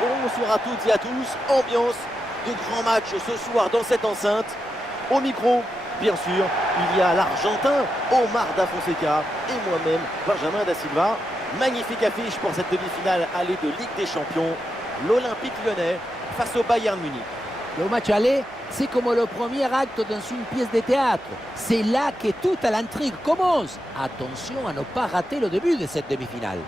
Bonsoir à toutes et à tous. Ambiance de grand match ce soir dans cette enceinte. Au micro, bien sûr, il y a l'Argentin Omar Da Fonseca et moi-même, Benjamin Da Silva. Magnifique affiche pour cette demi-finale allée de Ligue des Champions. L'Olympique Lyonnais face au Bayern Munich. Le match aller, c'est comme le premier acte dans une pièce de théâtre. C'est là que toute l'intrigue commence. Attention à ne pas rater le début de cette demi-finale.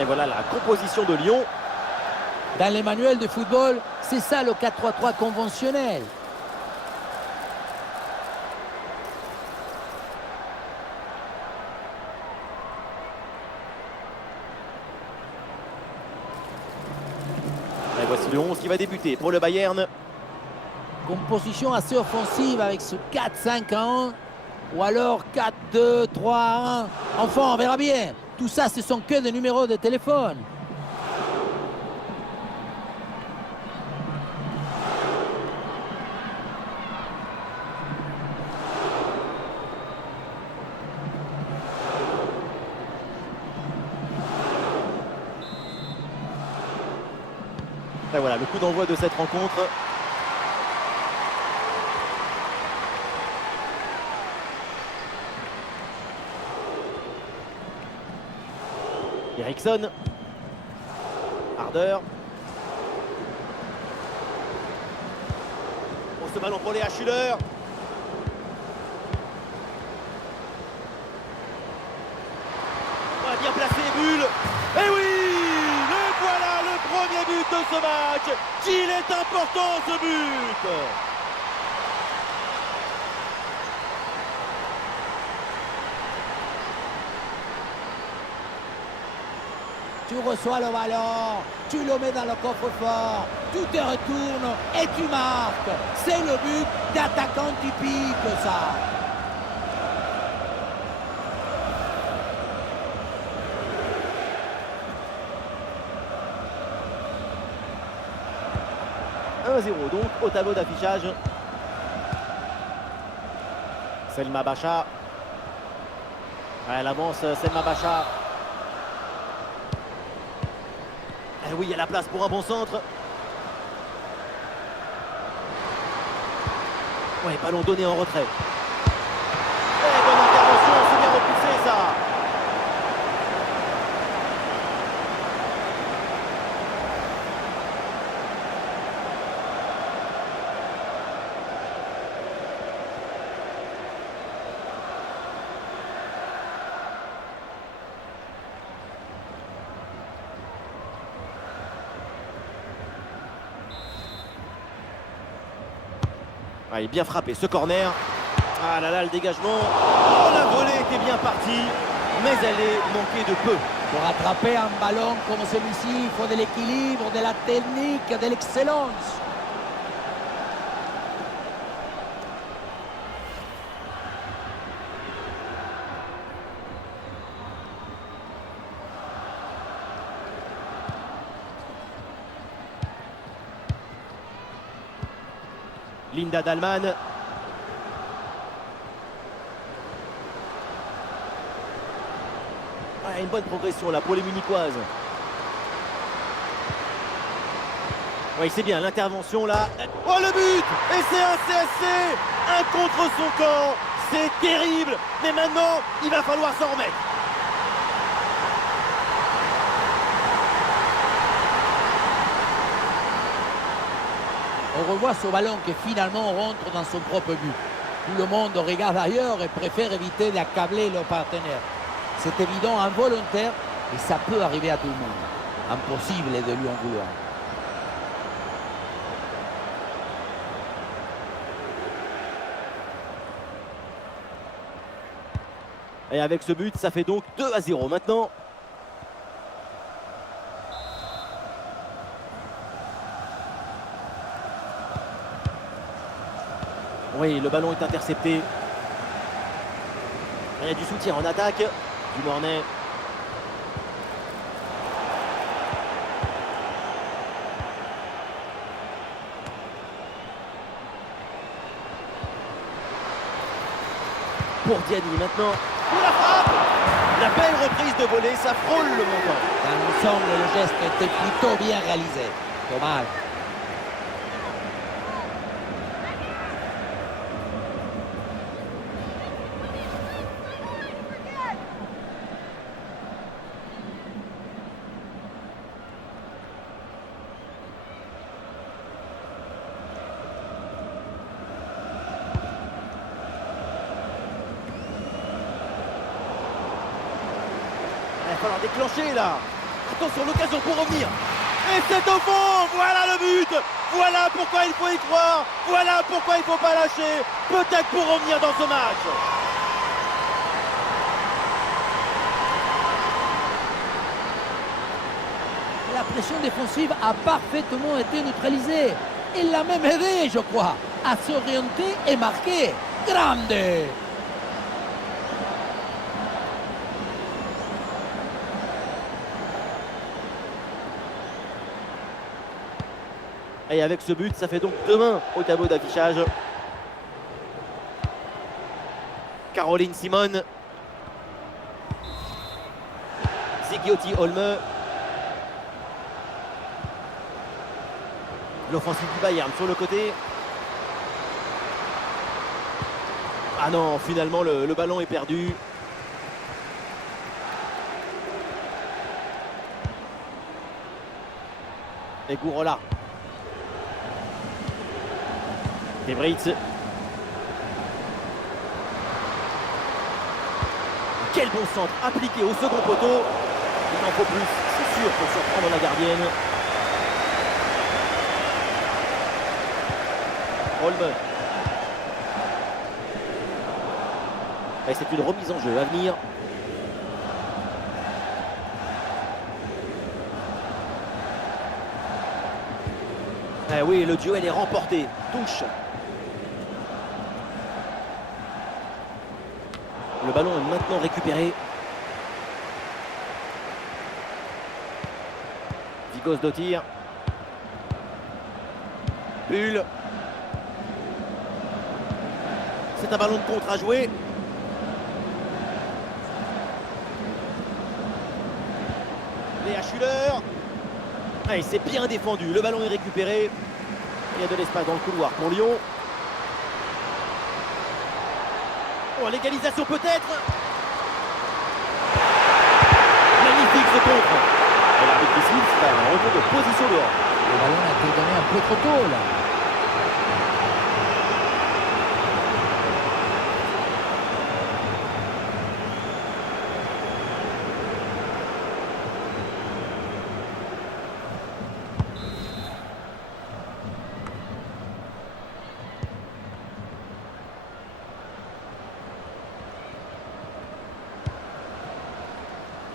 Et voilà la composition de Lyon. Dans les manuels de football, c'est ça le 4-3-3 conventionnel. Et voici le 11 qui va débuter pour le Bayern. Composition assez offensive avec ce 4-5-1 ou alors 4-2-3-1. Enfin, on verra bien. Tout ça, ce sont que des numéros de téléphone. Et voilà le coup d'envoi de cette rencontre. Eriksson. Harder. Pour ce ballon pour Léa Schüller. Bien placé, Bulle. Et oui, le voilà, le premier but de ce match. Qu'il est important ce but. Tu reçois le ballon, tu le mets dans le coffre-fort, tu te retournes et tu marques. C'est le but d'attaquant typique, ça. « 1-0 donc au tableau d'affichage. Selma Bacha. Elle avance, Selma Bacha. Et oui, il y a la place pour un bon centre. Ouais, ballon donné en retrait. Et bonne intervention, c'est bien repoussé ça. Ah, il est bien frappé ce corner. Ah là là, le dégagement. Oh, la volée était bien partie, mais elle est manquée de peu. Pour attraper un ballon comme celui-ci, il faut de l'équilibre, de la technique, de l'excellence. Linda Dahlmann. Ah, une bonne progression là pour les Munichoises. Oui, c'est bien l'intervention là. Oh, le but! Et c'est un CSC! Un contre son camp! c'est terrible. Mais maintenant, il va falloir s'en remettre. On revoit ce ballon qui finalement rentre dans son propre but. Tout le monde regarde ailleurs et préfère éviter d'accabler leur partenaire. C'est évident, involontaire, et ça peut arriver à tout le monde. Impossible de lui en vouloir. Et avec ce but, ça fait donc 2-0 maintenant. Oui, le ballon est intercepté. Il y a du soutien en attaque. Du Mornay. Pour Diani maintenant. La frappe! La belle reprise de volée, ça frôle le montant. Dans l'ensemble, le geste était plutôt bien réalisé. Dommage. Il va falloir déclencher là. Attention, l'occasion pour revenir. Et c'est au fond. Voilà le but. Voilà pourquoi il faut y croire. Voilà pourquoi il ne faut pas lâcher. Peut-être pour revenir dans ce match. La pression défensive a parfaitement été neutralisée. Il l'a même aidé, je crois, à s'orienter et marquer. Grande! Et avec ce but, ça fait donc 2-1 au tableau d'affichage. Caroline Simone. Zigiotti Olme. L'offensive du Bayern sur le côté. Ah non, finalement le ballon est perdu. Et Gourola. Debritz. Quel bon centre appliqué au second poteau. Il en faut plus, c'est sûr, pour surprendre la gardienne. Olme. Et c'est une remise en jeu à venir. Eh oui, le duel est remporté. Touche. Le ballon est maintenant récupéré. Vigos Dottir. Bulle. C'est un ballon de contre à jouer. Léa Schuller. Ah, il s'est bien défendu. Le ballon est récupéré. Il y a de l'espace dans le couloir pour Lyon. Oh, l'égalisation peut-être. Magnifique ce contre. Et l'arbitre ici, c'est un retour de position dehors. Le ballon a été donné un peu trop tôt là.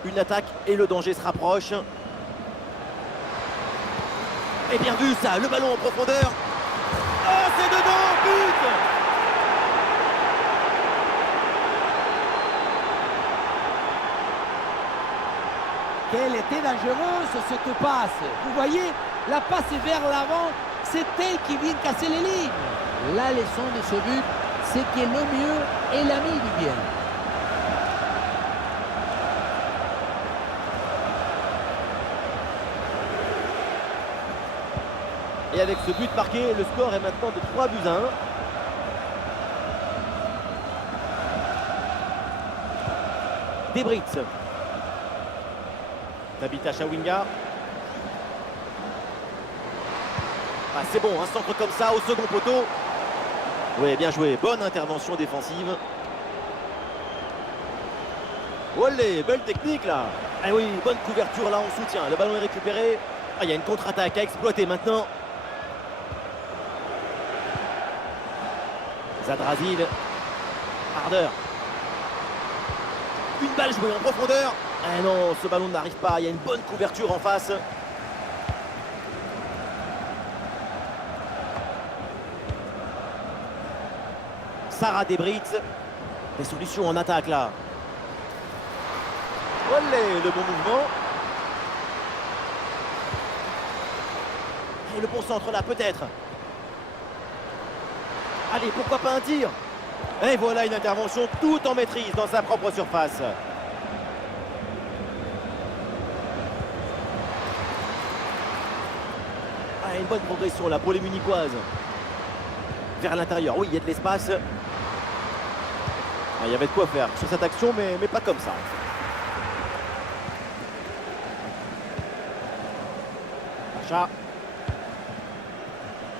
Une attaque et le danger se rapproche. Et bien vu ça, le ballon en profondeur. Oh, c'est dedans, but! Quelle était dangereuse cette passe. Vous voyez, la passe est vers l'avant, c'est elle qui vient casser les lignes. La leçon de ce but, c'est que le mieux est l'ami du bien. Et avec ce but marqué, le score est maintenant de 3-1. Debritz. Tabitha Chawinga. Ah, c'est bon, un centre comme ça au second poteau. Oui, bien joué. Bonne intervention défensive. Olé, belle technique là. Ah oui, bonne couverture là en soutien. Le ballon est récupéré. Ah, il y a une contre-attaque à exploiter maintenant. Zadrazil. Harder. Une balle jouée en profondeur. Ah non, ce ballon n'arrive pas. Il y a une bonne couverture en face. Sarah Debritz. Des solutions en attaque là. Olé, le bon mouvement. Et le bon centre là, peut-être. Allez, pourquoi pas un tir? Et voilà une intervention tout en maîtrise dans sa propre surface. Ah, une bonne progression là pour les Munichoises. Vers l'intérieur, oui, il y a de l'espace. Ah, il y avait de quoi faire sur cette action, mais pas comme ça. Acha.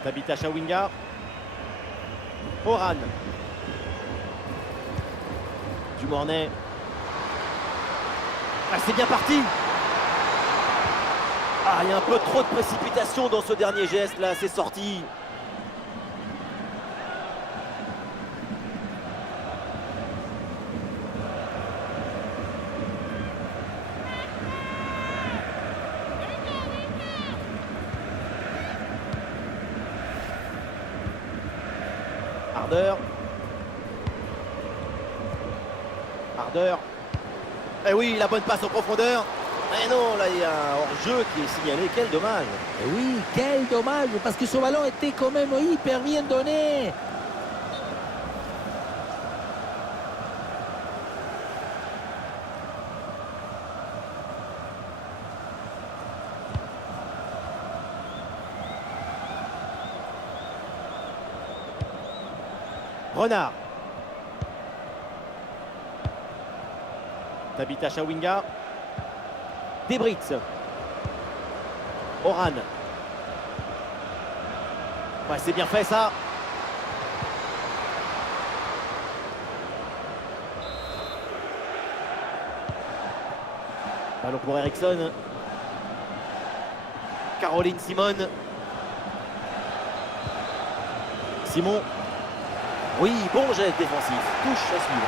Tabitha Chawinga. Oran. Dumornay. Ah, c'est bien parti. Ah, il y a un peu trop de précipitation dans ce dernier geste là, c'est sorti. Harder. Harder. Eh oui, la bonne passe en profondeur. Eh non, là il y a un hors-jeu qui est signalé. Quel dommage. Et oui, quel dommage, parce que ce ballon était quand même hyper bien donné. Renard. Tabitha Chawinga. Debritz. Oran. Ouais, c'est bien fait ça. Ballon pour Eriksson. Caroline Simon. Simon. Oui, bon geste défensif. Touche à suivre.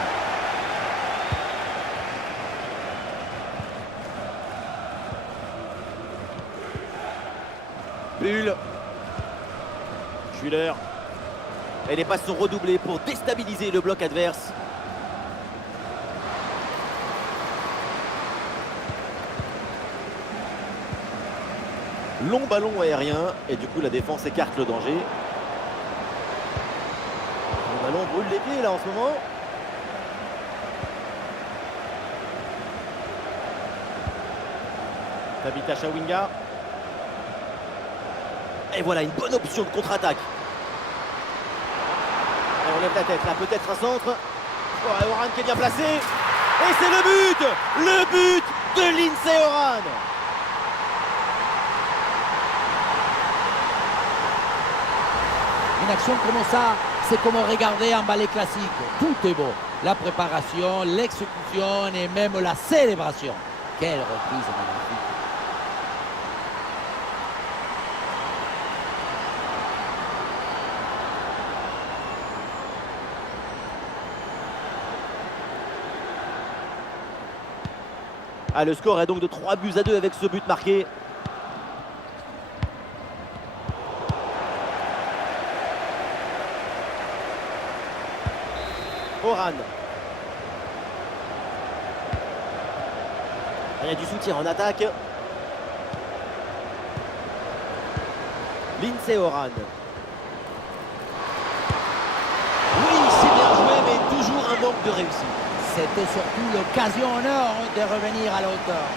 Bulle. Schuller. Et les passes sont redoublées pour déstabiliser le bloc adverse. Long ballon aérien. Et du coup, la défense écarte le danger. Le ballon brûle les pieds là en ce moment. Tabitha Chawinga. Et voilà une bonne option de contre-attaque. On lève la tête là, peut-être un centre. Oh, Oran qui est bien placé. Et c'est le but. Le but de Lindsay Oran. Une action comme ça, c'est comme regarder un ballet classique. Tout est beau. La préparation, l'exécution et même la célébration. Quelle reprise magnifique. Ah, le score est donc de 3-2 avec ce but marqué. Oran. Il y a du soutien en attaque. Lindsay Oran. Oui, c'est bien joué, mais toujours un manque de réussite. C'était surtout l'occasion en or de revenir à la hauteur.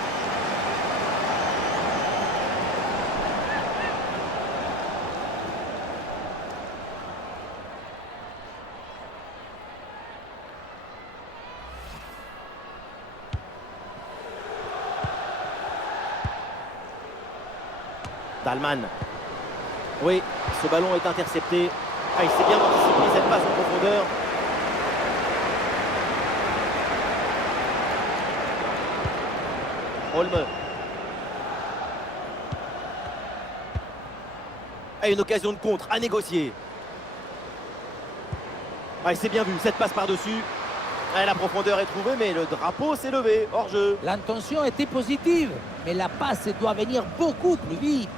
Thalmann. Oui, ce ballon est intercepté. Ah, il s'est bien anticipé cette passe en profondeur. Holm. Ah, une occasion de contre à négocier. Ah, c'est bien vu, cette passe par-dessus. Ah, la profondeur est trouvée, mais le drapeau s'est levé, hors jeu. L'intention était positive, mais la passe doit venir beaucoup plus vite.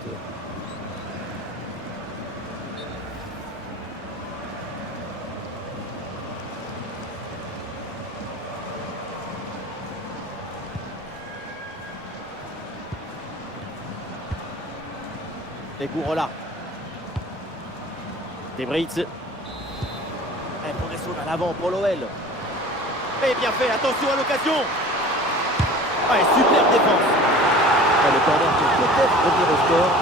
Et Gourola. Debritz. Elle progresse à l'avant pour l'OL. Et bien fait, attention à l'occasion. Ah, et superbe défense. Ah, le corner peut peut-être revenir au score.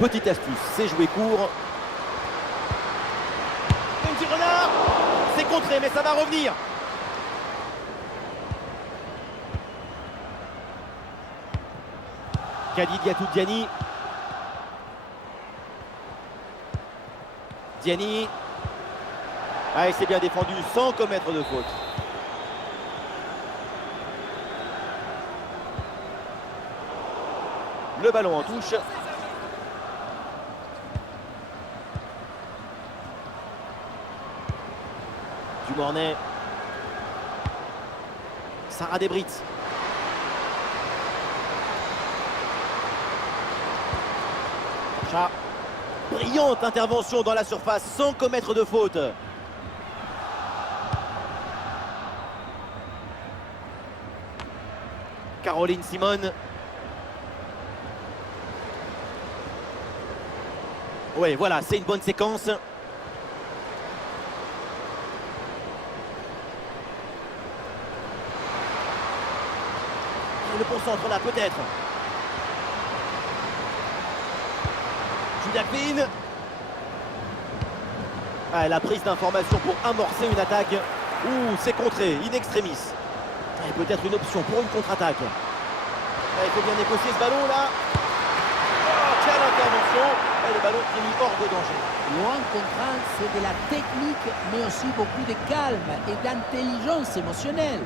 Petite astuce, c'est jouer court. Une petit renard. C'est contré, mais ça va revenir. Kadi Diatou Diani. Diani. Ah, il s'est bien défendu sans commettre de faute. Le ballon en touche. Du Mornay. Sarah Debritz. Chat. Brillante intervention dans la surface sans commettre de faute. Caroline Simone. Oui, voilà, c'est une bonne séquence. Le concentre là peut-être. Julia Quinn. Ah, la prise d'information pour amorcer une attaque. Ouh, c'est contré, in extremis. Et peut-être une option pour une contre-attaque. Il faut bien négocier ce ballon là. Oh, quelle intervention. Et le ballon est mis hors de danger. Loin contre c'est de la technique, mais aussi beaucoup de calme et d'intelligence émotionnelle.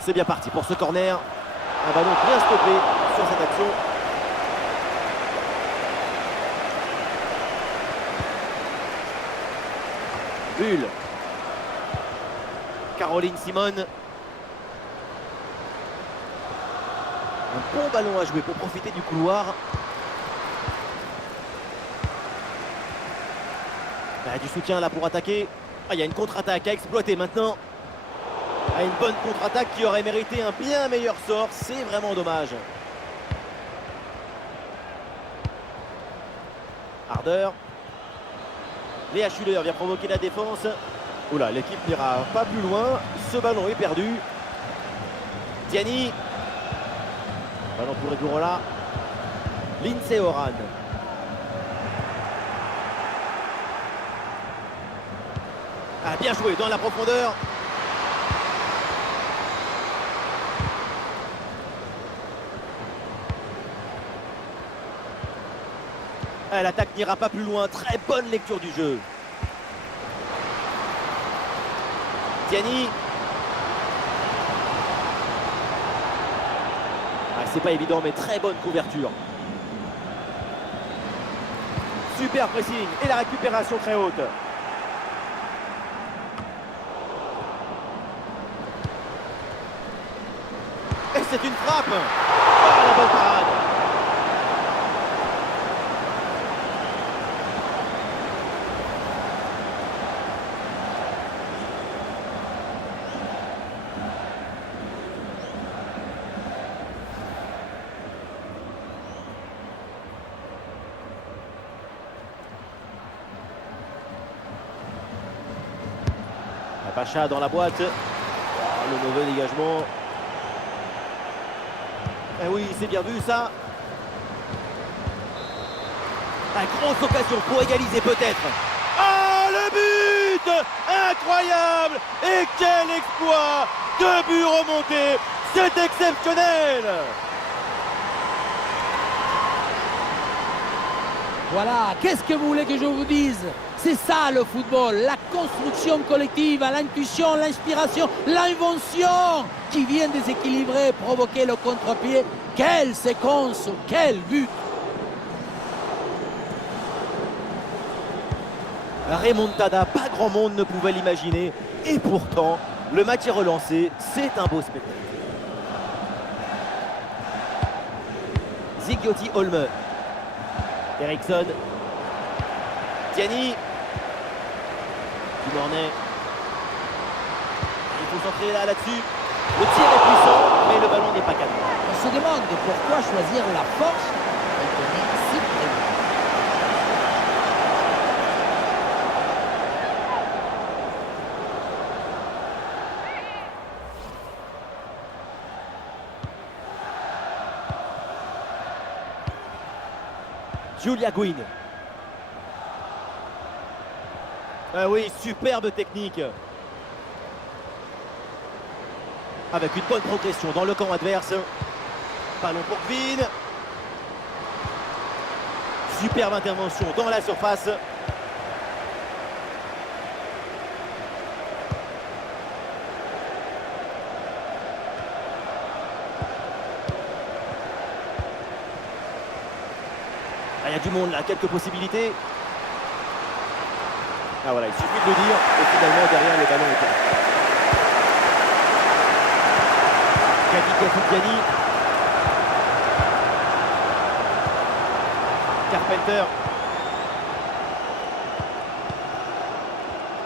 C'est bien parti pour ce corner. Un ballon bien stoppé sur cette action. Bulle. Caroline Simone. Un bon ballon à jouer pour profiter du couloir. Du soutien là pour attaquer. Ah, il y a une contre-attaque à exploiter maintenant. Ah, une bonne contre-attaque qui aurait mérité un bien meilleur sort. C'est vraiment dommage. Harder. Léa Schuller vient provoquer la défense. Oula, l'équipe n'ira pas plus loin. Ce ballon est perdu. Diani. Ballon pour Egorola. Lindsay Oran. Ah, bien joué dans la profondeur. Ah, l'attaque n'ira pas plus loin. Très bonne lecture du jeu. Diani. Ah, c'est pas évident, mais très bonne couverture. Super pressing et la récupération très haute. Et c'est une frappe. Oh, la bonne parade. Pacha dans la boîte. Oh, le mauvais dégagement. Eh oui, c'est bien vu ça. La grosse occasion pour égaliser peut-être. Ah, le but! Incroyable! Et quel exploit! 2 buts remontés! C'est exceptionnel! Voilà, qu'est-ce que vous voulez que je vous dise? C'est ça le football, la construction collective, l'intuition, l'inspiration, l'invention qui vient déséquilibrer, provoquer le contre-pied. Quelle séquence, quel but! La remontada, pas grand monde ne pouvait l'imaginer. Et pourtant, le match est relancé. C'est un beau spectacle. Zigiotti Holme. Eriksson. Tiani. Dumornay. Il faut s'entrer là-dessus. Le tir est puissant, mais le ballon n'est pas cadré. On se demande pourquoi choisir la force quand on est si près. Julia Guin. Ah oui, superbe technique. Avec une bonne progression dans le camp adverse. Ballon pour Guin. Superbe intervention dans la surface. Ah, il y a du monde là, quelques possibilités. Ah voilà, il suffit de le dire. Et finalement, derrière, le ballon est cadré. Kadi Kafoudiani. Carpenter.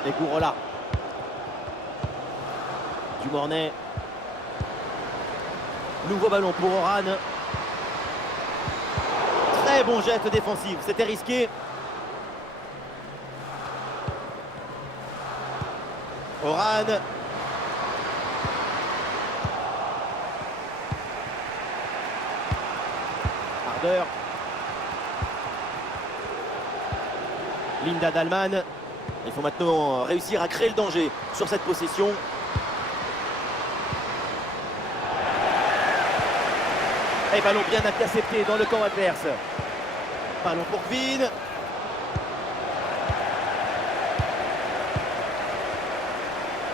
Et Gourola. Dumornay. Nouveau ballon pour Oran. Très bon geste défensif, c'était risqué. Oran. Harder. Linda Dalman. Il faut maintenant réussir à créer le danger sur cette possession. Et ballon bien intercepté dans le camp adverse. Ballon pour Guin.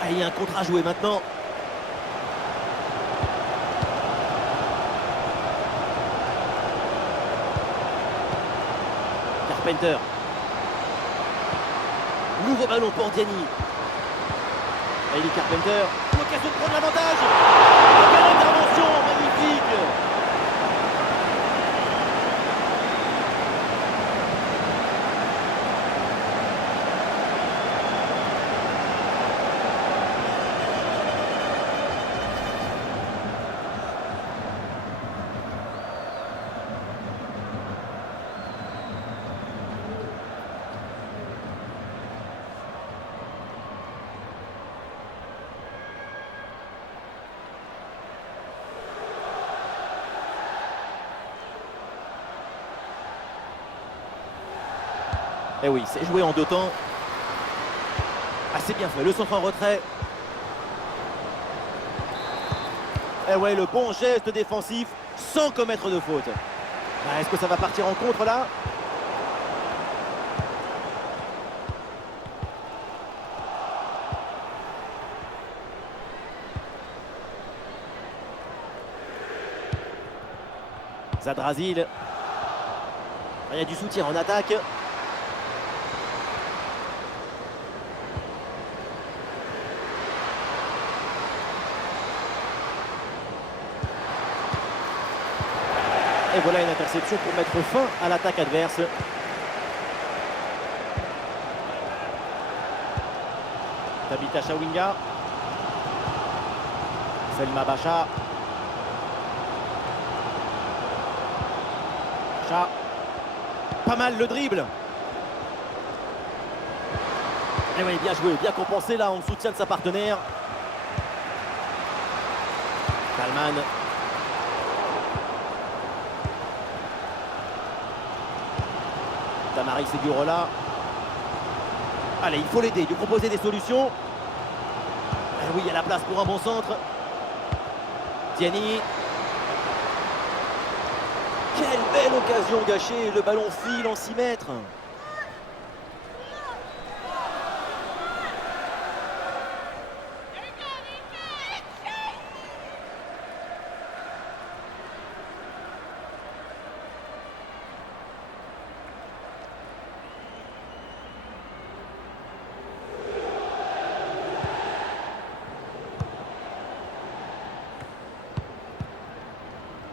Ah, il y a un contre à jouer maintenant. Carpenter. Nouveau ballon pour Diani. Hailey Carpenter. L'occasion de prendre l'avantage. Quelle intervention magnifique. Eh oui, c'est joué en 2 temps. Ah, c'est bien fait, le centre en retrait. Eh ouais, le bon geste défensif sans commettre de faute. Ah, est-ce que ça va partir en contre là? Zadrazil. Il y a du soutien en attaque. Et voilà une interception pour mettre fin à l'attaque adverse. Tabitha Chawinga. Selma Bacha. Pas mal le dribble. Et oui, bien joué, bien compensé là en soutien de sa partenaire. Thalmann. Damary Segurola. Allez, il faut l'aider, lui proposer des solutions. Et oui, il y a la place pour un bon centre. Diani. Quelle belle occasion gâchée, le ballon file en 6 mètres.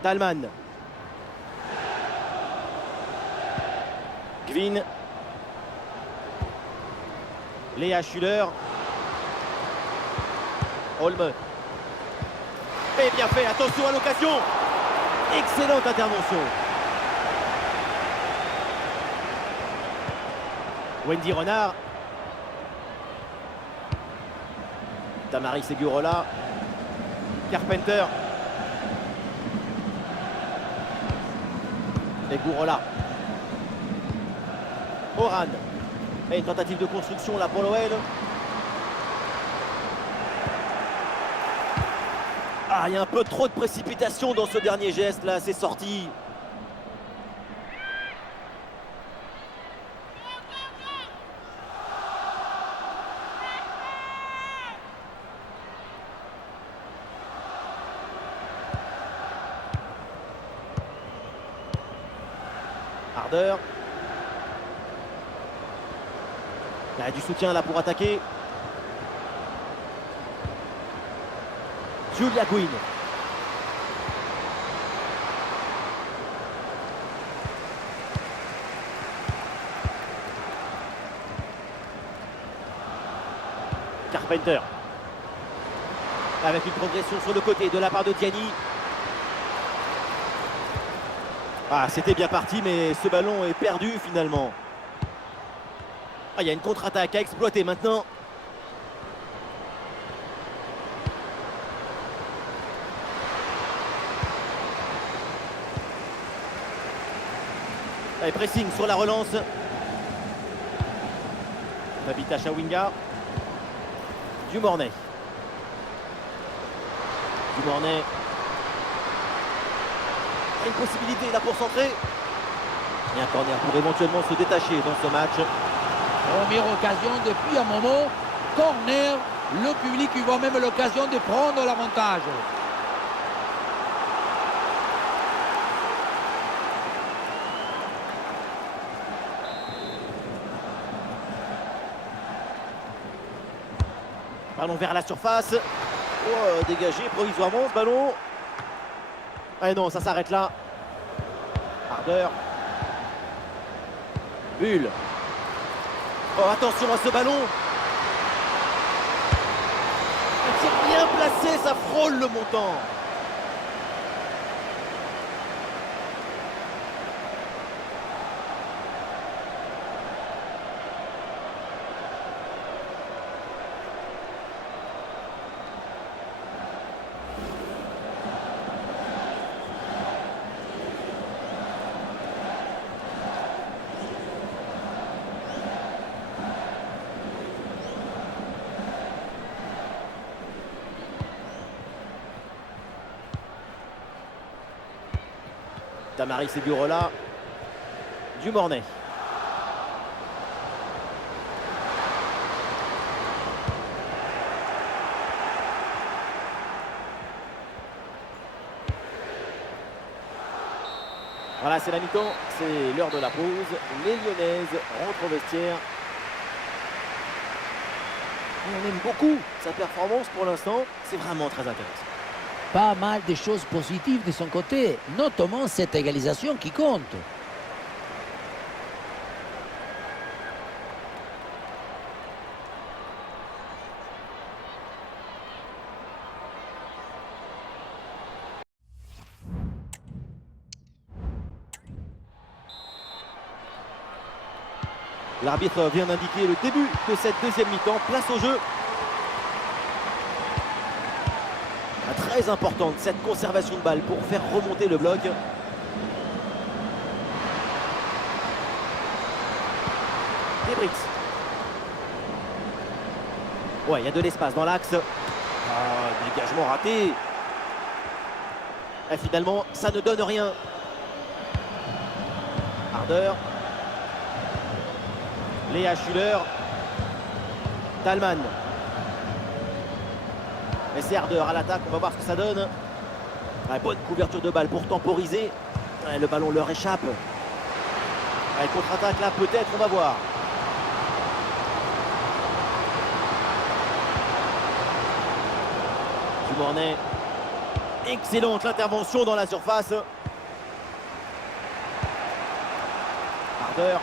Thalmann. Gvin. Léa Schuller. Holm. Et bien fait, attention à l'occasion. Excellente intervention. Wendy Renard. Damary Segurola. Carpenter. Et Gourola. Oran. Et une tentative de construction là pour l'OL. Ah, il y a un peu trop de précipitation dans ce dernier geste là, c'est sorti. Harder. Il y a du soutien là pour attaquer. Julia Gwynn. Carpenter. Avec une progression sur le côté de la part de Diani. Ah, c'était bien parti, mais ce ballon est perdu finalement. Ah, il y a une contre-attaque à exploiter maintenant. Allez, pressing sur la relance. Tabitha Chawinga. Dumornay. Dumornay. Une possibilité là pour centrer. Et un corner pour éventuellement se détacher dans ce match. Première occasion depuis un moment. Corner. Le public y voit même l'occasion de prendre l'avantage. Ballon vers la surface. Oh, dégagé provisoirement ce ballon. Ah non, ça s'arrête là. Harder. Bulle. Oh, attention à ce ballon. Un tir bien placé, ça frôle le montant. Damary Segurola. Dumornay. Voilà, c'est la mi-temps, c'est l'heure de la pause. Les Lyonnaises rentrent au vestiaire. Et on aime beaucoup sa performance pour l'instant, c'est vraiment très intéressant. Pas mal de choses positives de son côté, notamment cette égalisation qui compte. L'arbitre vient d'indiquer le début de cette deuxième mi-temps. Place au jeu. Très importante cette conservation de balle pour faire remonter le bloc. Debrix. Ouais, il y a de l'espace dans l'axe. Dégagement raté. Et finalement, ça ne donne rien. Harder. Léa Schuller. Thalmann. Et c'est Harder à l'attaque, on va voir ce que ça donne. Ouais, bonne couverture de balle pour temporiser. Ouais, le ballon leur échappe. Ouais, contre-attaque là, peut-être, on va voir. Dumornay. Excellente l'intervention dans la surface. Harder.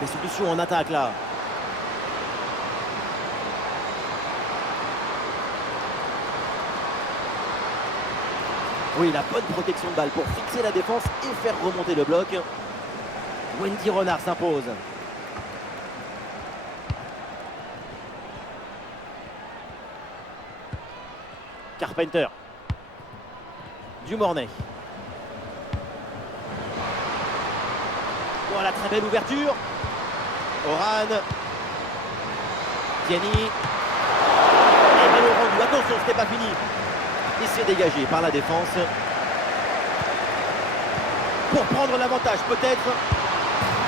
Des solutions en attaque là. Oui, la bonne protection de balle pour fixer la défense et faire remonter le bloc. Wendy Renard s'impose. Carpenter. Dumornay. Voilà, très belle ouverture. Oran. Tiani. Et ballon rendu. Attention, c'était pas fini. Et c'est dégagé par la défense. Pour prendre l'avantage, peut-être.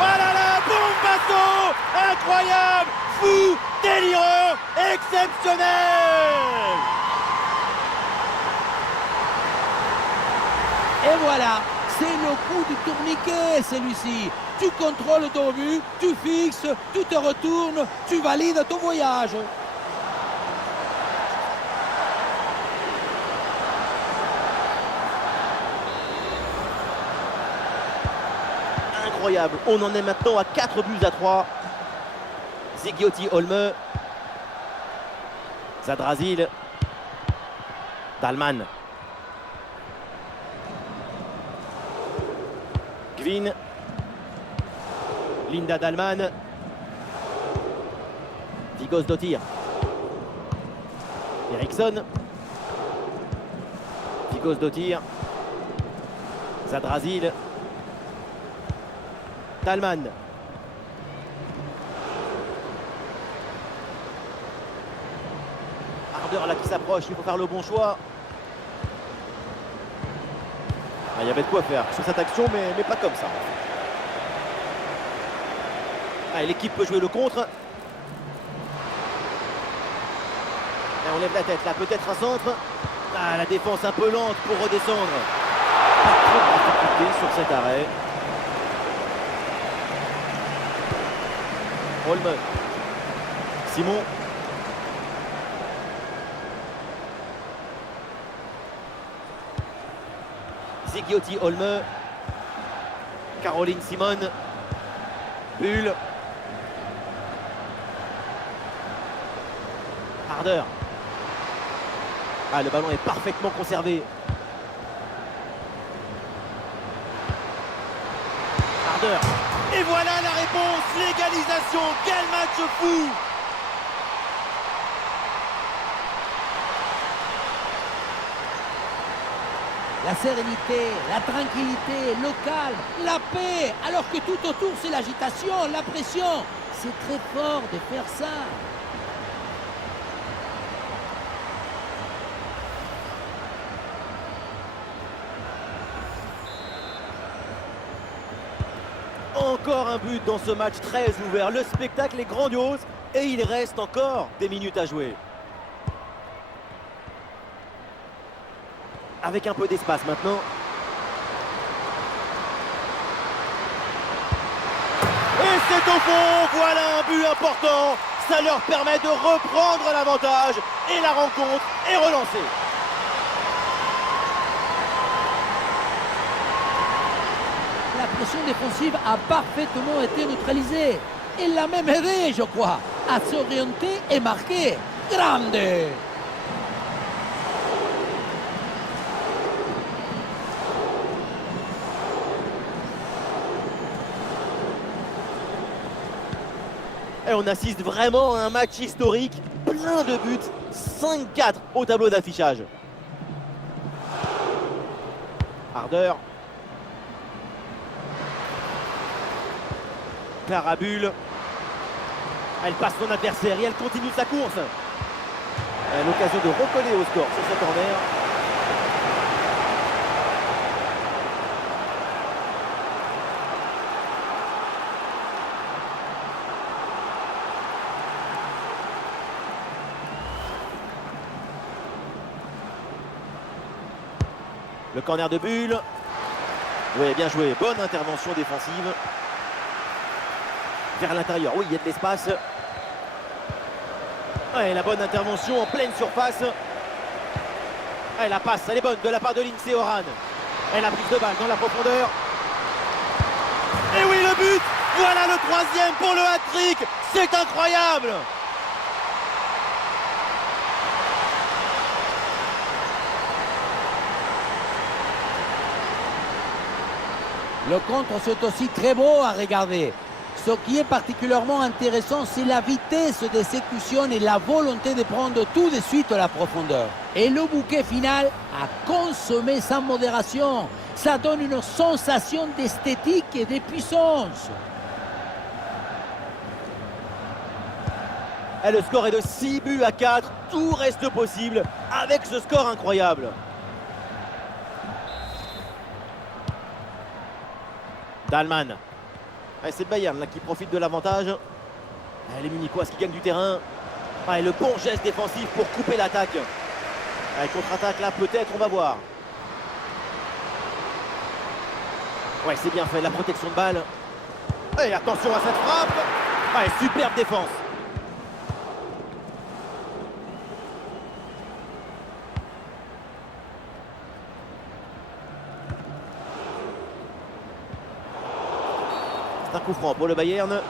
Oh là là, bombasso! Incroyable! Fou! Délirant! Exceptionnel! Et voilà, c'est le coup du tourniquet, celui-ci. Tu contrôles ton but, tu fixes, tu te retournes, tu valides ton voyage. Incroyable, on en est maintenant à 4-3. Zigiotti Olme. Zadrazil. Thalmann. Gvin. Linda Thalmann. Vigos Dottir. Eriksson. Vigos Dottir. Zadrazil. Thalmann. Harder là qui s'approche, il faut faire le bon choix. Il y avait de quoi faire sur cette action, mais pas comme ça. L'équipe peut jouer le contre. On lève la tête là, peut-être un centre. La défense un peu lente pour redescendre. Pas trop de difficulté sur cet arrêt. Olme. Simon. Zigiotti Olme. Caroline Simon. Bull. Harder. Le ballon est parfaitement conservé. Harder. Et voilà la réponse, l'égalisation. Quel match fou! La sérénité, la tranquillité, le calme, la paix, alors que tout autour c'est l'agitation, la pression. C'est très fort de faire ça. Encore un but dans ce match très ouvert. Le spectacle est grandiose et il reste encore des minutes à jouer. Avec un peu d'espace maintenant. Et c'est au fond, voilà un but important. Ça leur permet de reprendre l'avantage et la rencontre est relancée. La pression défensive a parfaitement été neutralisée. Elle l'a même aidé, je crois, à s'orienter et marquer. Grande! Et on assiste vraiment à un match historique, plein de buts, 5-4 au tableau d'affichage. Ardeur. Carabule. Elle passe son adversaire et elle continue sa course. Elle a l'occasion de recoller au score sur ce corner. Le corner de Bulle. Oui, bien joué. Bonne intervention défensive. Vers l'intérieur. Oui, il y a de l'espace. Ouais, la bonne intervention en pleine surface. Ouais, la passe, elle est bonne de la part de Lindsay Oran. Et la prise de balle dans la profondeur. Et oui, le but. Voilà le troisième pour le hat-trick. C'est incroyable. Le contre, c'est aussi très beau à regarder. Ce qui est particulièrement intéressant, c'est la vitesse d'exécution et la volonté de prendre tout de suite la profondeur. Et le bouquet final a consommé sans modération. Ça donne une sensation d'esthétique et de puissance. Et le score est de 6-4. Tout reste possible avec ce score incroyable. Dahlmann. C'est Bayern là, qui profite de l'avantage. Les Munichois qui gagnent du terrain. Et le bon geste défensif pour couper l'attaque. Contre-attaque là, peut-être, on va voir. Ouais, c'est bien fait, la protection de balle. Et attention à cette frappe. Superbe défense. C'est un coup franc pour le Bayern.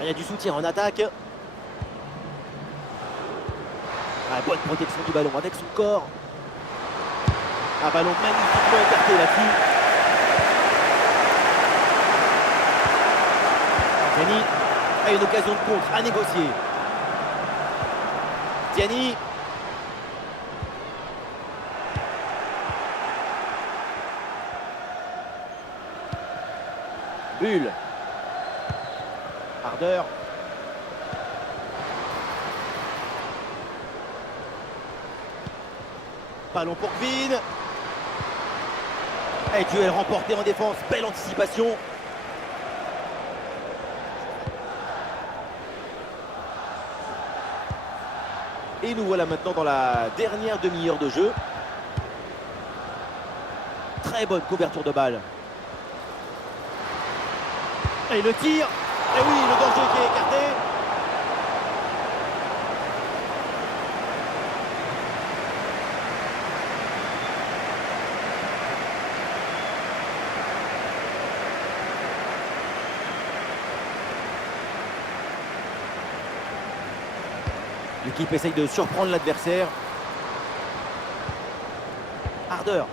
Il y a du soutien en attaque. Bonne protection du ballon avec son corps. Un ballon magnifiquement écarté là-dessus. Tiani a une occasion de contre à négocier. Tiani. Bulle. Ardeur. Ballon pour Kvin. Et duel remporté en défense. Belle anticipation. Et nous voilà maintenant dans la dernière demi-heure de jeu. Très bonne couverture de balle. Et le tir. Et oui, le danger qui est écarté. L'équipe essaye de surprendre l'adversaire. Ardeur.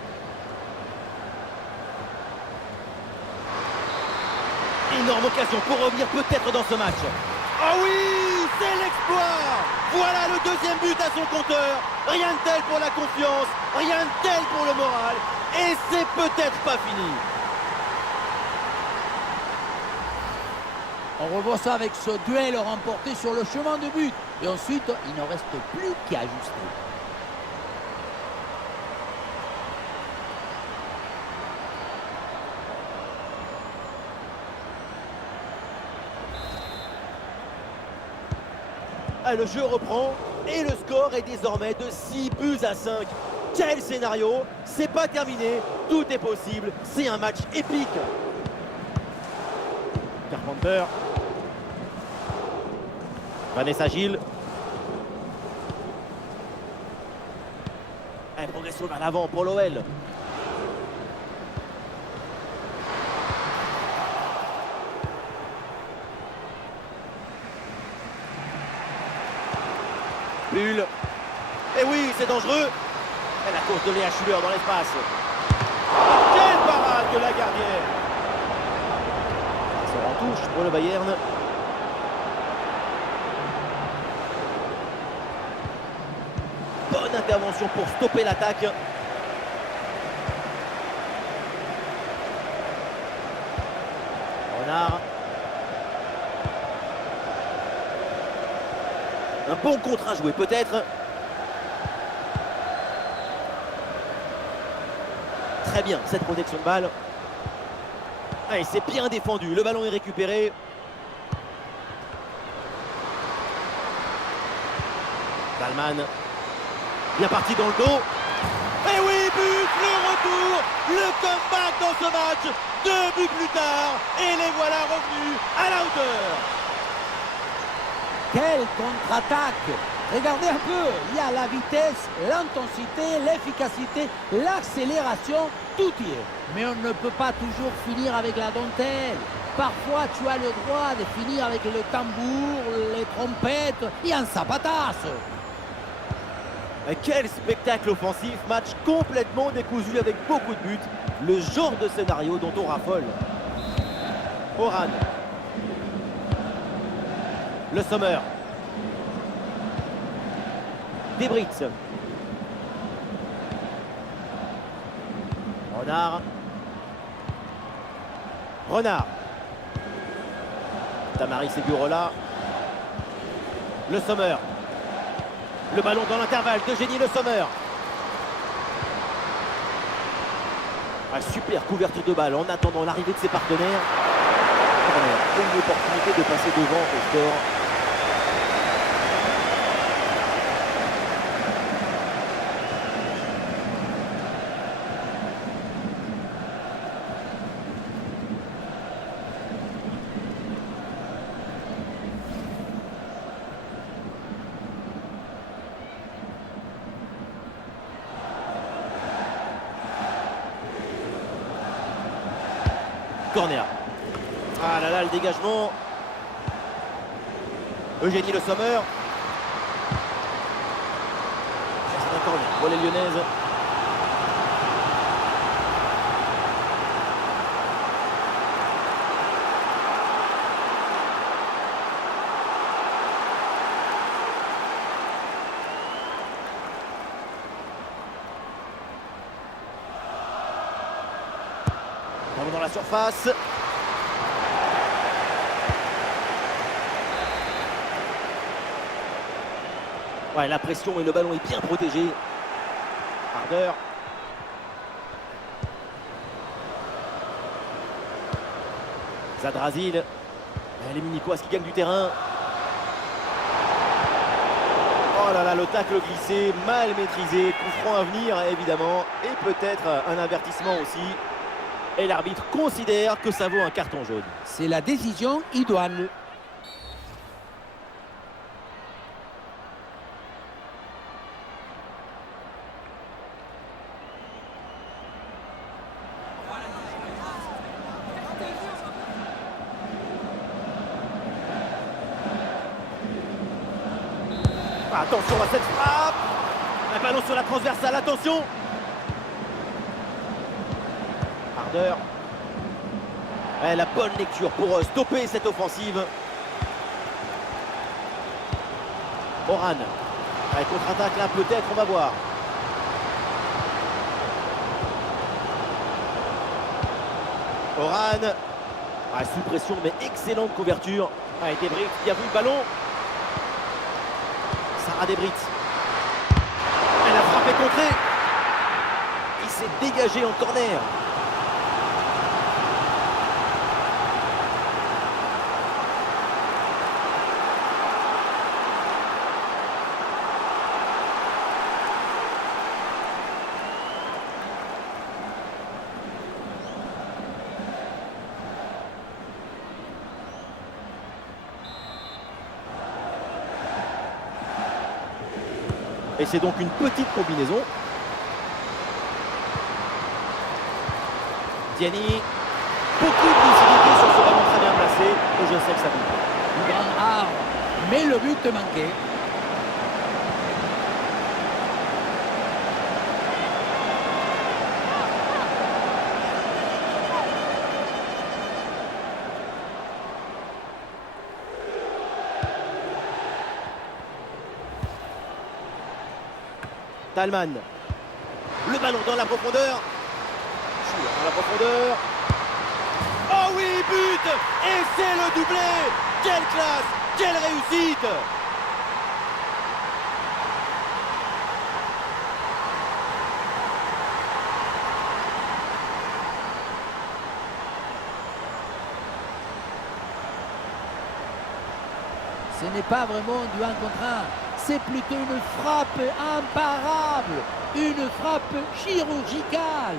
Énorme occasion pour revenir peut-être dans ce match. Ah oui, c'est l'exploit. Voilà le deuxième but à son compteur. Rien de tel pour la confiance, rien de tel pour le moral. Et c'est peut-être pas fini. On revoit ça avec ce duel remporté sur le chemin de but. Et ensuite, il ne reste plus qu'à ajuster. Le jeu reprend et le score est désormais de 6-5. Quel scénario! C'est pas terminé, tout est possible, c'est un match épique. Carpenter. Vanessa Gilles. Progression vers l'avant pour l'OL. Bulle. Et oui, c'est dangereux. Et la course de Léa Schuller dans l'espace. Quelle parade de la gardienne! Ça sort en touche pour le Bayern. Bonne intervention pour stopper l'attaque. Renard. Un bon contre à jouer peut-être. Très bien cette protection de balle. Ah, et c'est bien défendu. Le ballon est récupéré. Dalman. Bien parti dans le dos. Et oui, but, le retour, le comeback dans ce match. 2 buts plus tard. Et les voilà revenus à la hauteur. Quelle contre-attaque! Regardez un peu, il y a la vitesse, l'intensité, l'efficacité, l'accélération, tout y est. Mais on ne peut pas toujours finir avec la dentelle. Parfois, tu as le droit de finir avec le tambour, les trompettes et un zapatasse. Quel spectacle offensif, match complètement décousu avec beaucoup de buts. Le genre de scénario dont on raffole. Oran. Le Sommer. Debritz. Renard. Tamaris Segurola. Le Sommer. Le ballon dans l'intervalle d'Eugénie Le Sommer. Super couverture de balle en attendant l'arrivée de ses partenaires. Une opportunité de passer devant au score. Corner. Ah là là, le dégagement. Eugénie Le Sommer. C'est un corner pour les Lyonnaises. Ballon dans la surface. Ouais, la pression et le ballon est bien protégé. Ardeur. Zadrazil. Les Munichois qui gagnent du terrain. Oh là là, le tacle glissé, mal maîtrisé. Coup franc à venir, évidemment. Et peut-être un avertissement aussi. Et l'arbitre considère que ça vaut un carton jaune. C'est la décision idoine. Attention à cette frappe. Un ballon sur la transversale, attention. Ardeur. La bonne lecture pour stopper cette offensive. Oran. Contre-attaque là peut-être, on va voir. Oran. Sous pression mais excellente couverture. Debritz qui a vu le ballon. Sarah Debritz. Elle a frappé contrée. Il s'est dégagé en corner. Et c'est donc une petite combinaison. Diani. Beaucoup de lucidité sur ce ballon très bien placé. Et je sais que ça bouge. Grand art, mais le but manquait. Thalmann. Le ballon dans la profondeur. Dans la profondeur. Oh oui, but! Et c'est le doublé! Quelle classe! Quelle réussite! Ce n'est pas vraiment du 1 contre 1, c'est plutôt une frappe imparable, une frappe chirurgicale.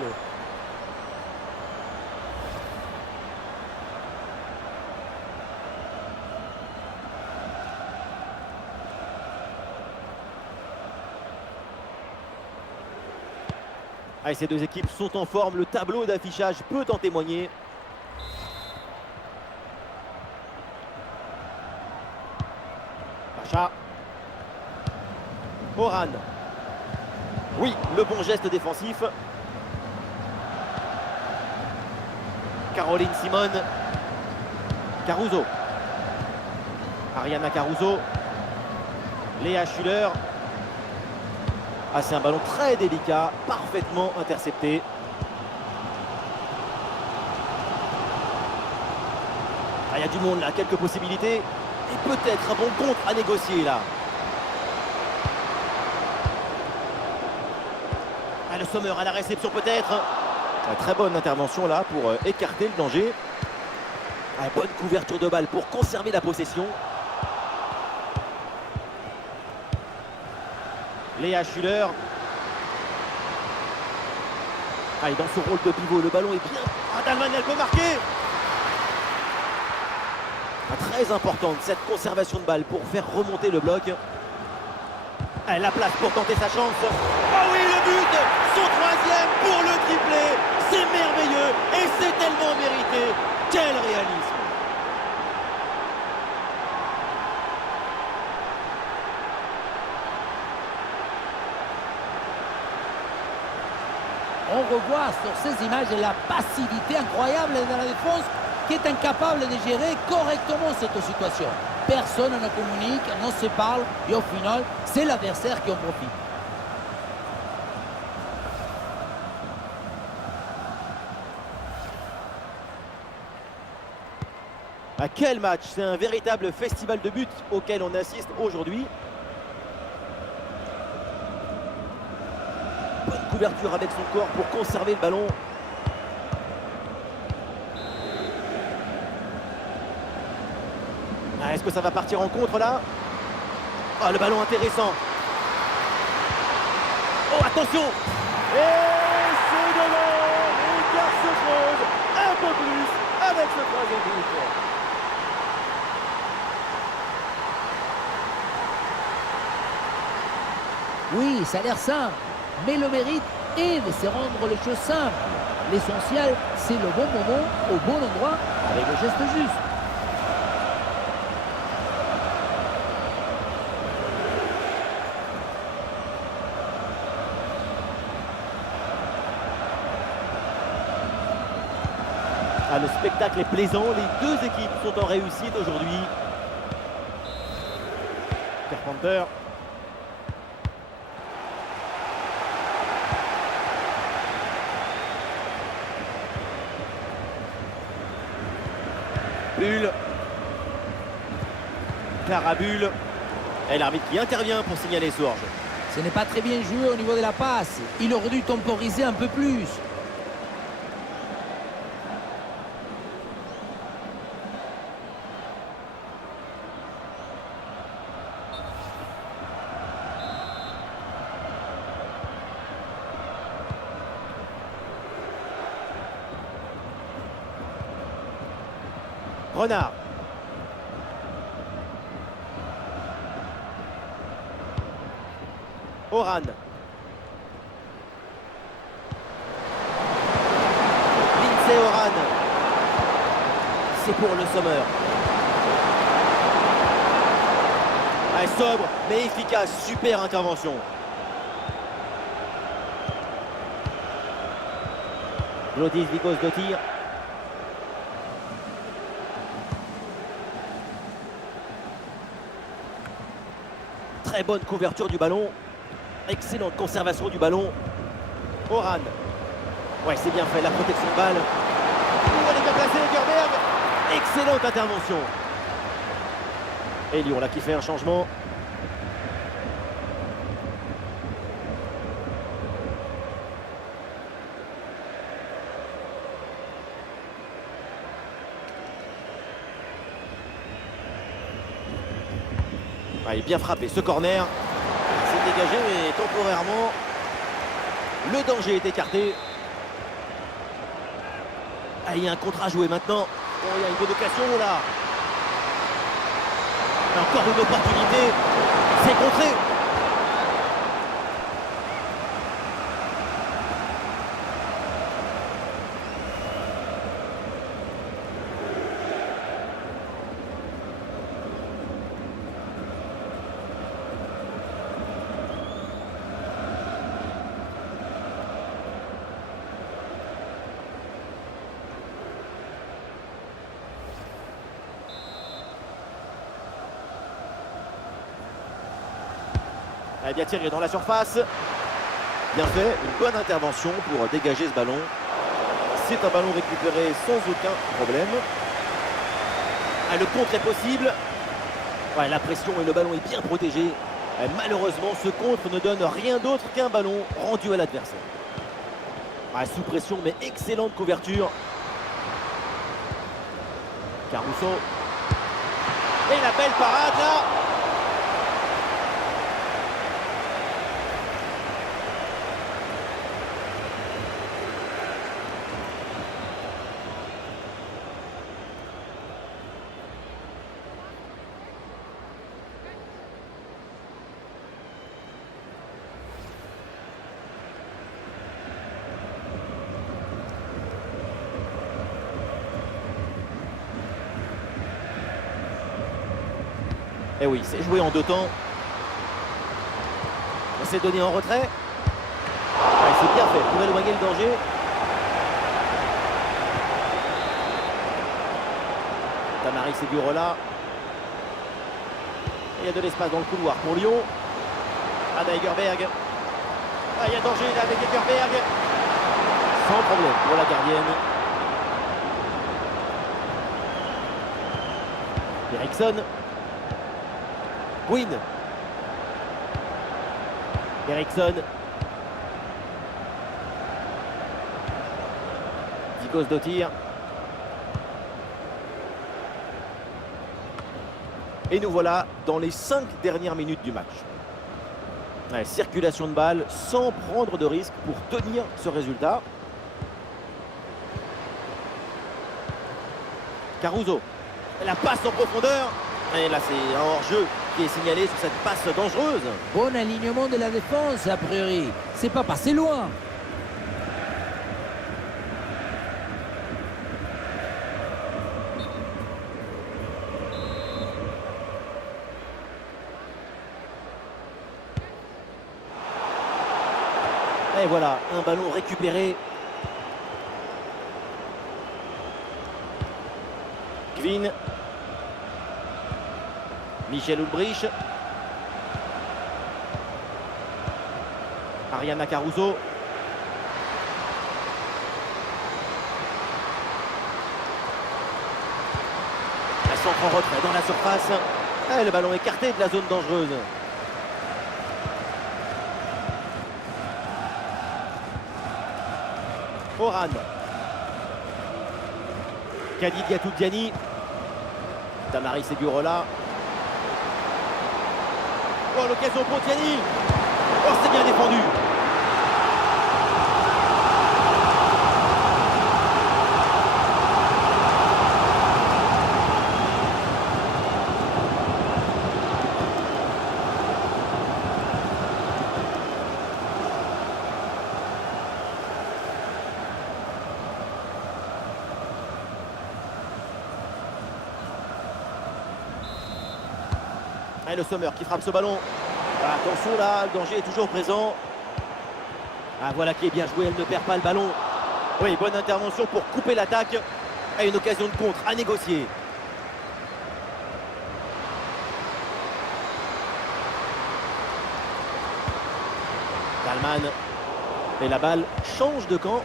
Allez, ces deux équipes sont en forme, le tableau d'affichage peut en témoigner. Pacha. Oran. Oui, le bon geste défensif. Caroline Simone. Caruso. Ariana Caruso. Léa Schuller. Ah, c'est un ballon très délicat, parfaitement intercepté. Ah, il y a du monde là, quelques possibilités. Et peut-être un bon contre à négocier là. Ah, le Sommer à la réception peut-être. Ah, très bonne intervention là pour écarter le danger. Ah, bonne couverture de balle pour conserver la possession. Léa Schuller. Ah, et dans son rôle de pivot, le ballon est bien. Ah, Thalmann, elle peut marquer. Ah, très importante cette conservation de balle pour faire remonter le bloc. Ah, la place pour tenter sa chance. Ah oui, le but. Son troisième pour le triplé. C'est merveilleux et c'est tellement mérité. Quel réalisme. On revoit sur ces images la passivité incroyable de la défense qui est incapable de gérer correctement cette situation. Personne ne communique, ne se parle et au final, c'est l'adversaire qui en profite. Ah, quel match! C'est un véritable festival de buts auquel on assiste aujourd'hui. Bonne couverture avec son corps pour conserver le ballon. Ah, est-ce que ça va partir en contre là? Ah, le ballon intéressant. Oh, attention! Et c'est devant! L'écart se creuse un peu plus avec ce troisième but. Oui, ça a l'air simple, mais le mérite est de se rendre les choses simples. L'essentiel, c'est le bon moment, au bon endroit, avec le geste juste. Ah, le spectacle est plaisant, les deux équipes sont en réussite aujourd'hui. Carpenter. Bulle. Carabule. Et l'arbitre qui intervient pour signaler ce hors-jeu. Ce n'est pas très bien joué au niveau de la passe. Il aurait dû temporiser un peu plus. Renard. Oran. Lindsay Oran. C'est pour le Sommer. Ah, sobre mais efficace. Super intervention. Glodis Vikos-Dottir. Très bonne couverture du ballon. Excellente conservation du ballon. Oran. Ouais, c'est bien fait, la protection de balle. Oh, elle est bien placée, Gerberg. Excellente intervention. Et Lyon là qui fait un changement. Ah, il est bien frappé ce corner. C'est dégagé mais temporairement. Le danger est écarté. Ah, il y a un contre à jouer maintenant. Oh, il y a une bonne occasion là. Encore une opportunité. C'est contré. Elle a bien tiré dans la surface. Bien fait, une bonne intervention pour dégager ce ballon. C'est un ballon récupéré sans aucun problème. Ah, le contre est possible. Ouais, la pression et le ballon est bien protégé. Malheureusement, ce contre ne donne rien d'autre qu'un ballon rendu à l'adversaire. Ah, sous pression, mais excellente couverture. Caruso. Et la belle parade là. Et oui, c'est joué en deux temps. C'est donné en retrait. Ouais, c'est bien fait pour éloigner le danger. Tamaris Segurola. Il y a de l'espace dans le couloir pour Lyon. Ada Egerberg. Ah, il y a danger là avec Egerberg. Sans problème pour la gardienne. Eriksson. Quinn. Eriksson. Vikos Dottir. Et nous voilà dans les 5 dernières minutes du match. Ouais, circulation de balle sans prendre de risque pour tenir ce résultat. Caruso. La passe en profondeur. Et là, c'est un hors-jeu qui est signalé sur cette passe dangereuse. Bon alignement de la défense, a priori. C'est pas passé loin. Et voilà, un ballon récupéré. Kvin. Michel Ulbrich. Ariana Caruso. Elle s'en prend retrait dans la surface. Et le ballon écarté de la zone dangereuse. Oran. Kadi Diatou-Diani. Tamaris Segurola. Oh, l'occasion pour Diani. Oh, c'est bien défendu. Et le Sommer qui frappe ce ballon. Attention là, le danger est toujours présent. Ah, voilà qui est bien joué, elle ne perd pas le ballon. Oui, bonne intervention pour couper l'attaque. Et une occasion de contre à négocier. Perelman. Et la balle change de camp.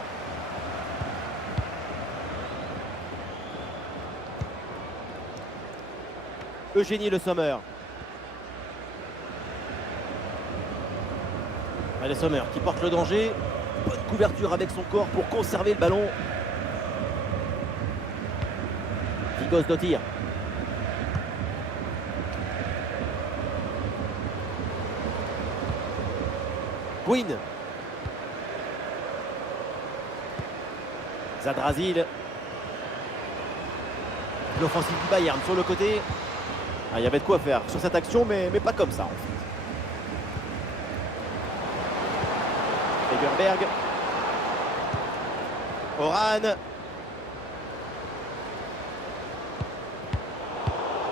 Eugénie Le Sommer. Le Sommer qui porte le danger. Bonne couverture avec son corps pour conserver le ballon. Vigos Dottir. Quinn. Zadrazil. L'offensive du Bayern sur le côté. Ah, il y avait de quoi faire sur cette action, mais pas comme ça en fait. Egerberg. Oran.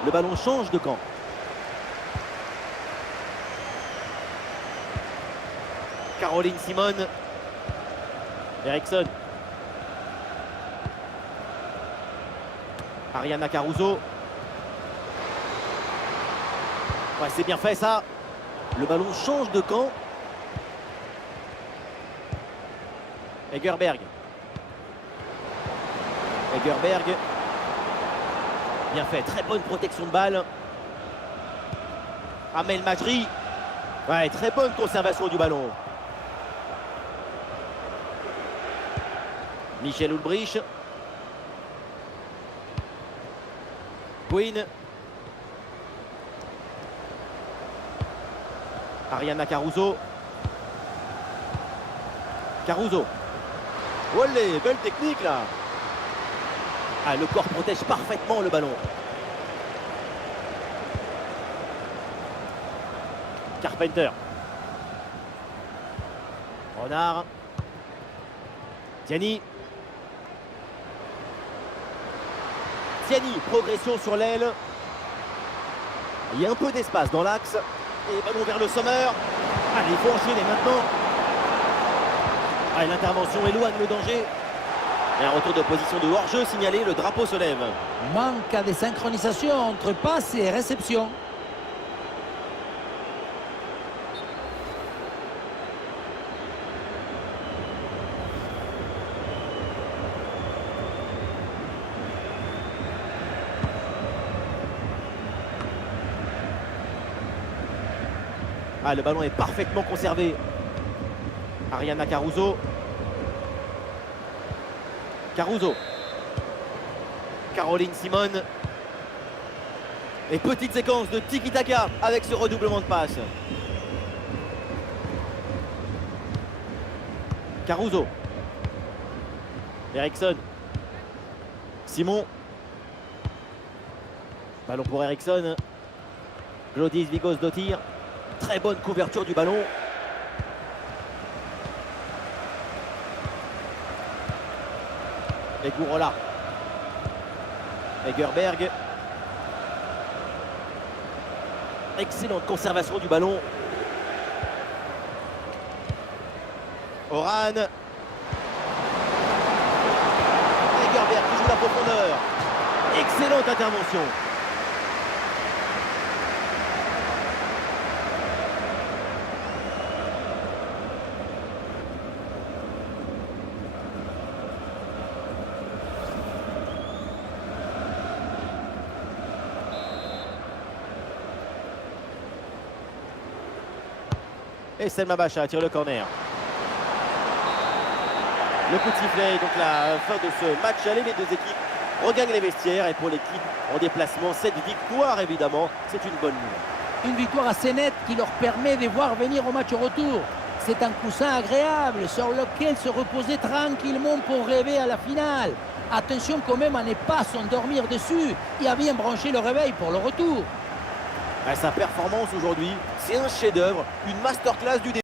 Le ballon change de camp. Caroline Simon. Eriksson. Ariana Caruso. Ouais, c'est bien fait ça. Le ballon change de camp. Egerberg. Egerberg. Bien fait, très bonne protection de balle. Amel Majri. Ouais, très bonne conservation du ballon. Michel Ulbrich. Quinn. Ariana Caruso. Caruso. Olé, belle technique là. Ah, le corps protège parfaitement le ballon. Carpenter. Renard. Tiani. Tiani, progression sur l'aile. Il y a un peu d'espace dans l'axe. Et ballon vers le Sommer. Allez, il faut enchaîner maintenant. Allez, l'intervention éloigne le danger. Et un retour de position de hors-jeu signalé, le drapeau se lève. Manque de synchronisation entre passe et réception. Ah, le ballon est parfaitement conservé. Ariana Caruso. Caruso. Caroline Simon. Et petite séquence de tiki-taka avec ce redoublement de passe. Caruso. Eriksson. Simon. Ballon pour Eriksson. Glodis Vigos Dottir. Très bonne couverture du ballon. Et Gourola. Egerberg. Excellente conservation du ballon. Oran. Egerberg qui joue la profondeur. Excellente intervention. Et Selma Bacha tire le corner. Le coup de sifflet, donc la fin de ce match aller. Les deux équipes regagnent les vestiaires. Et pour l'équipe en déplacement, cette victoire, évidemment, c'est une bonne nouvelle. Une victoire assez nette qui leur permet de voir venir au match retour. C'est un coussin agréable sur lequel se reposer tranquillement pour rêver à la finale. Attention quand même à ne pas s'endormir dessus et à bien brancher le réveil pour le retour. Sa performance aujourd'hui, c'est un chef-d'œuvre, une masterclass du début.